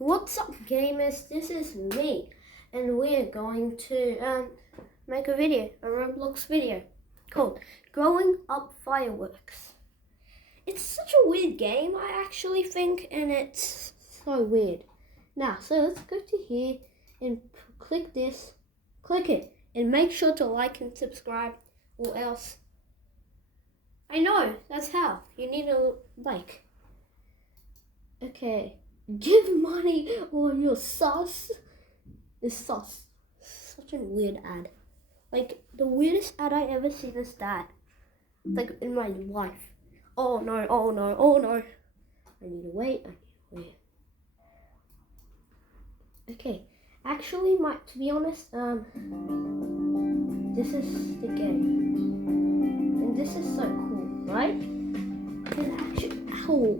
What's up, gamers? This is me, and we're going to make a Roblox video called Growing Up Fireworks. It's such a weird game, I actually think, and it's so weird. Now, so let's go to here and click this, click it, and make sure to like and subscribe, or else, I know, that's how, you need a like. Okay. Give money or you're sus. It's sus. Such a weird ad. Like, the weirdest ad I ever seen is that. Like, in my life. Oh no, oh no, oh no. I need to wait, Okay. Actually, to be honest, this is the game. And this is so cool, right? And actually, ow.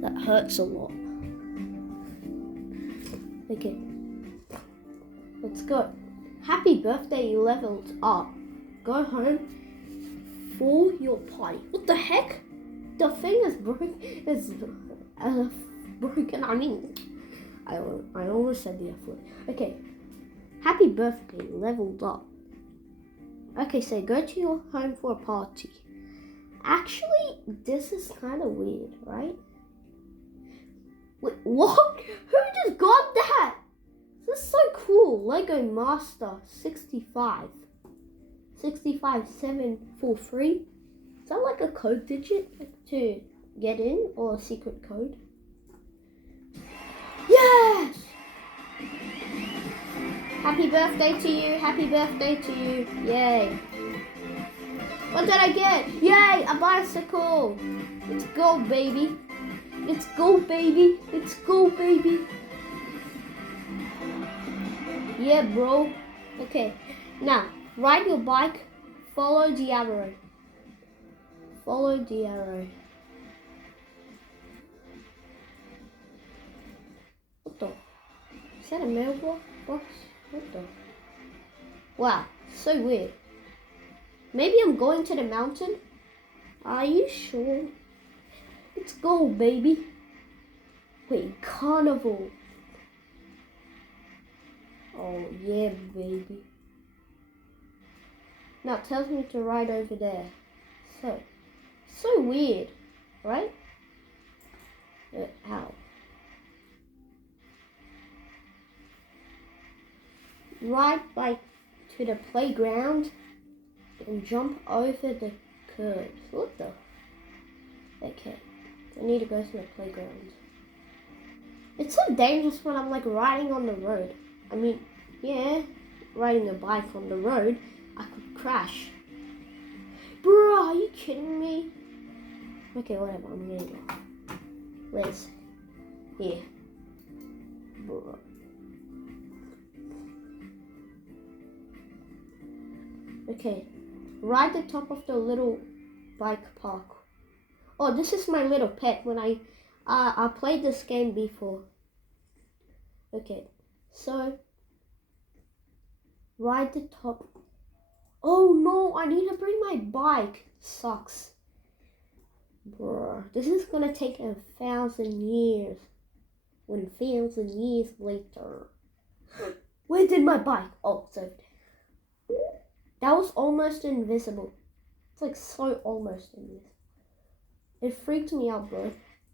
That hurts a lot. Okay, let's go. Happy birthday, you leveled up. Go home for your party. What the heck? The thing is broken. It's broken. I mean, I almost said the F word. Okay, happy birthday, you leveled up. Okay, so go to your home for a party. Actually, this is kind of weird, right? Wait, what? Who just got that? This is so cool. Lego Master 65. 65743. Is that like a code digit to get in, or a secret code? Yes! Happy birthday to you. Happy birthday to you. Yay. What did I get? Yay, a bicycle. Let's go, baby. Let's go, baby. Let's go, baby. Yeah, bro. Okay. Now, ride your bike. Follow the arrow. Follow the arrow. What the? Is that a mailbox? What the? Wow, so weird. Maybe I'm going to the mountain? Are you sure? Let's go, baby. Wait, carnival. Oh, yeah, baby. Now it tells me to ride over there. So weird, right? How? Ride bike to the playground and jump over the curbs. What the? Okay. I need to go to the playground. It's so dangerous when I'm like riding on the road. I mean, yeah, riding a bike on the road, I could crash. Bro, are you kidding me? Okay, whatever, I'm gonna go. Where's? Here. Bro. Okay, ride the top of the little bike park. Oh, this is my little pet when I played this game before. Okay, so ride the top. Oh no, I need to bring my bike. Sucks. Bruh, this is gonna take 1,000 years. 1,000 years later. Where did my bike? Oh, so that was almost invisible. It's like so almost invisible. It freaked me out, bro.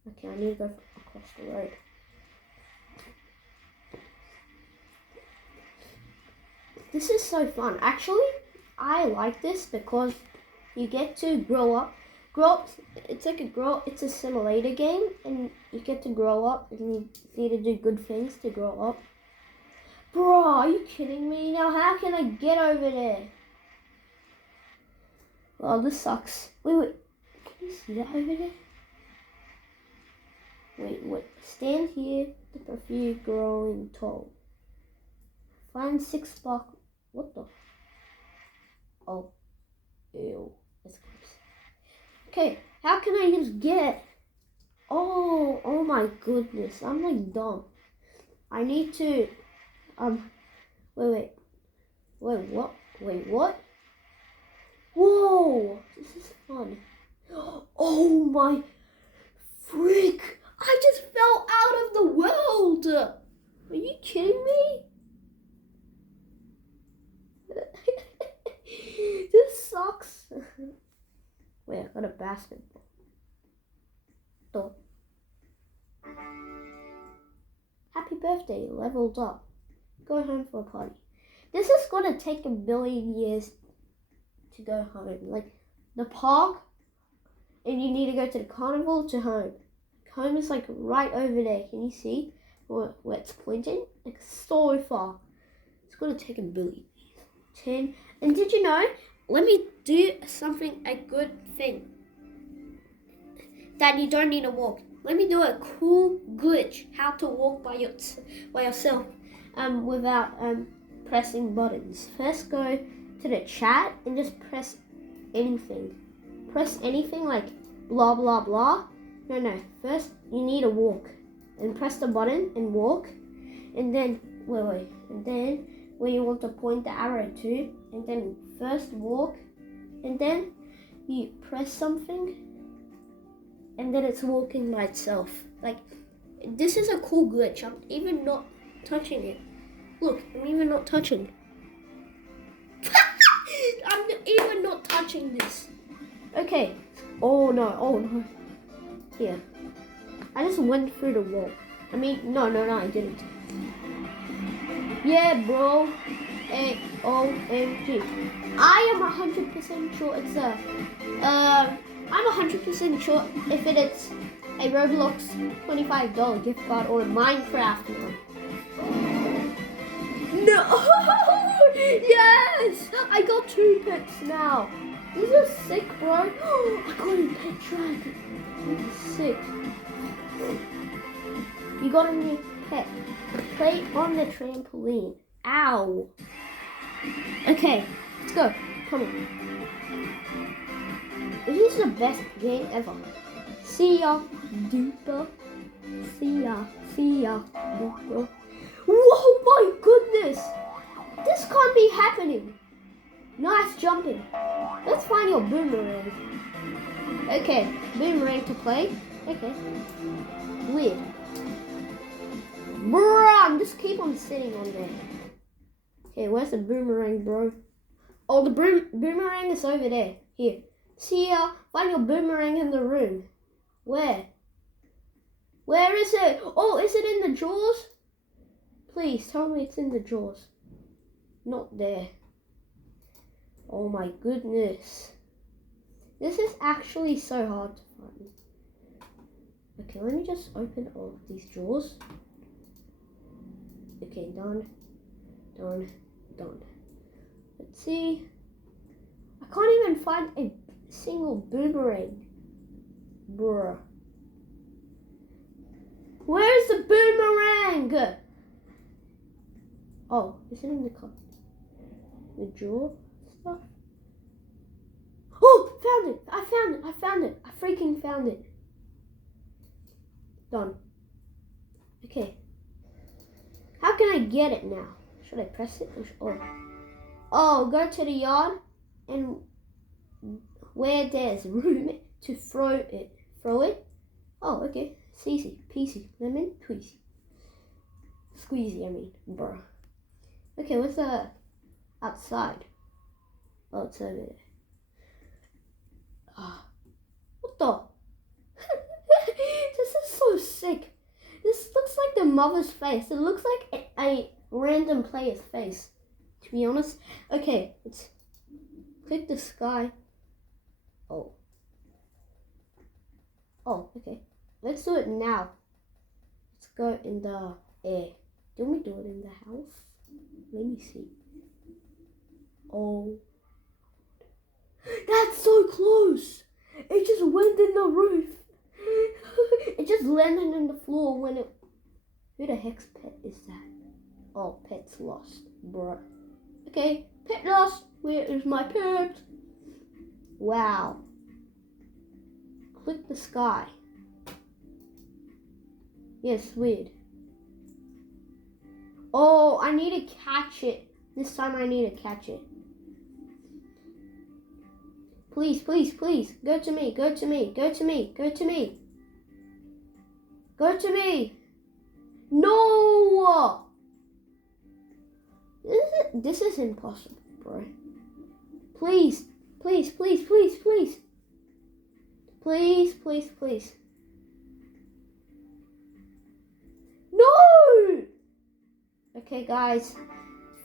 Okay, I need to go across the road. This is so fun. Actually, I like this because you get to grow up. It's a simulator game, and you get to grow up, and you need to do good things to grow up. Bro, are you kidding me? Now how can I get over there? Well, this sucks. Wait. Can you see that over there? Wait. Stand here with a few growing tall. Find 6 block. What the? Oh. Ew. That's gross. Okay, how can I just get? Oh my goodness. I'm like dumb. I need to, wait, what? Wait, what? Whoa, this is fun. Oh my freak! I just fell out of Are you kidding me? This sucks. Wait, I got a basketball. Happy birthday, leveled up. Go home for a party. This is gonna take 1,000,000,000 years to go home. Like the park, and you need to go to the carnival to home. Home is like right over there. Can you see where it's pointing? Like so far. It's gonna take 1,000,000,000. 10. And did you know? Let me do a good thing. That you don't need to walk. Let me do a cool glitch. How to walk by yourself, without pressing buttons. First, go to the chat and just press anything. Press anything like blah blah blah. No. First, you need to walk, and press the button and walk, and then wait, and then where you want to point the arrow to, and then first walk, and then you press something, and then it's walking by itself. Like, this is a cool glitch. I'm even not touching it. Look, I'm even not touching. I'm even not touching this. Okay. Oh no. Here. I just went through the wall. I mean, no, I didn't. Yeah, bro. AOMG. I am 100% sure it's I'm 100% sure if it is a Roblox $25 gift card or a Minecraft one. No! Yes! I got 2 pets now. This is sick, bro. I got a pet dragon. This is sick. You got a new pet. Play on the trampoline. Ow. Okay, let's go. Come on. This is the best game ever. See ya, duper. See ya, duper. Whoa, my goodness. This can't be happening. Nice jumping. Let's find your boomerang. Okay, boomerang to play. Okay. Weird. Bro, just keep on sitting on there. Okay, where's the boomerang, bro? Oh, the boomerang is over there. Here. See ya. Find your boomerang in the room. Where? Where is it? Oh, is it in the drawers? Please tell me it's in the drawers. Not there. Oh my goodness. This is actually so hard to find. Okay, let me just open all of these drawers. Okay, done. Let's see. I can't even find a single boomerang. Bruh. Where's the boomerang? Oh, is it in the drawer stuff? Oh, found it! I freaking found it. Done. Okay. How can I get it now? Should I press it? Oh, go to the yard and where there's room to throw it. Oh, okay. It's easy. Peasy. Lemon tweezy. Squeezy, I mean. Bruh. Okay, what's the outside? Oh, it's over there. What the? This is so sick. This looks like the mother's face. It looks like a random player's face, to be honest. Okay, let's click the sky. Oh, okay. Let's do it now. Let's go in the air. Don't we do it in the house? Let me see. Oh, that's so close. It just went in the roof. It just landed in the floor when it... Who the heck's pet is that? Oh, pet's lost, bruh. Okay, pet lost. Where is my pet? Wow. Click the sky. Yes, weird. Oh, I need to catch it. This time I need to catch it. Please. Go to me. No! This is impossible, bro. Please, please, please, please, please. Please, please, please. No! Okay, guys.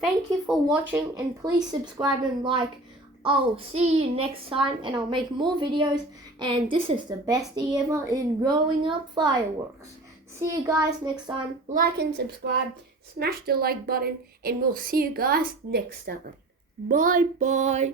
Thank you for watching, and please subscribe and like. I'll see you next time, and I'll make more videos. And this is the best day ever in blowing up fireworks. See you guys next time. Like and subscribe. Smash the like button, and we'll see you guys next time. Bye bye.